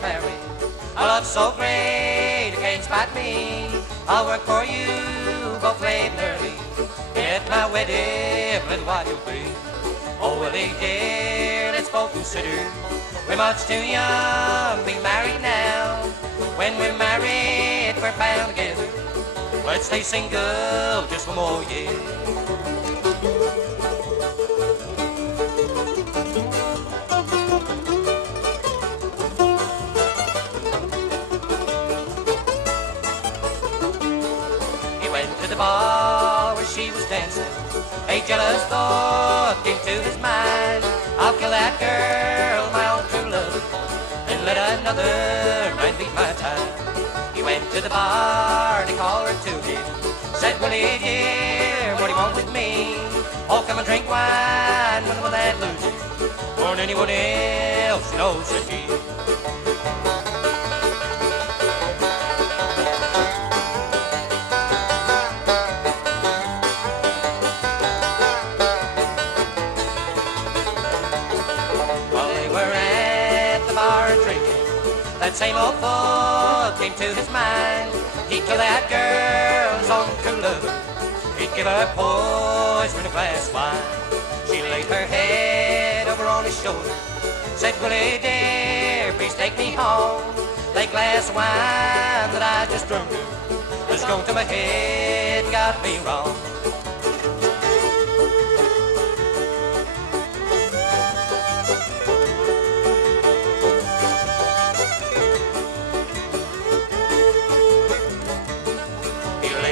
get married. A love so great it can't spot me. I'll work for you both late and early. Get my wedding, little while you'll be. Oh, Willie dear, let's both consider we're much too young to be married now. When we're married, we're bound together. Let's stay single just one more year. He went to the bar where she was dancing. A jealous thought came to his mind. I'll kill that girl, my own true love, and let another man beat my time. He went to the bar and he called her to him. Said, Willie dear, what do you want with me? Oh, come and drink wine, when will that lose you? More than anyone else knows, said she. That same old thought came to his mind. He'd kill that girl's own true lover. He'd give her poison in a glass of wine. She laid her head over on his shoulder. Said, Willie dear, please take me home. That glass of wine that I just drunk has gone to my head, got me wrong.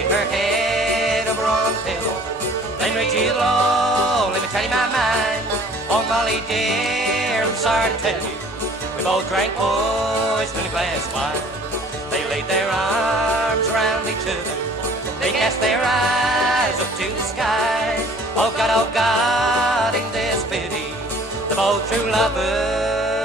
Her head over on the pillow. Then Reggie Low, let me tell you my mind. Oh, Molly dear, I'm sorry to tell you, we both drank poison in a glass of wine. They laid their arms around each other. They cast their eyes up to the sky. Oh God, in this pity, the both true lovers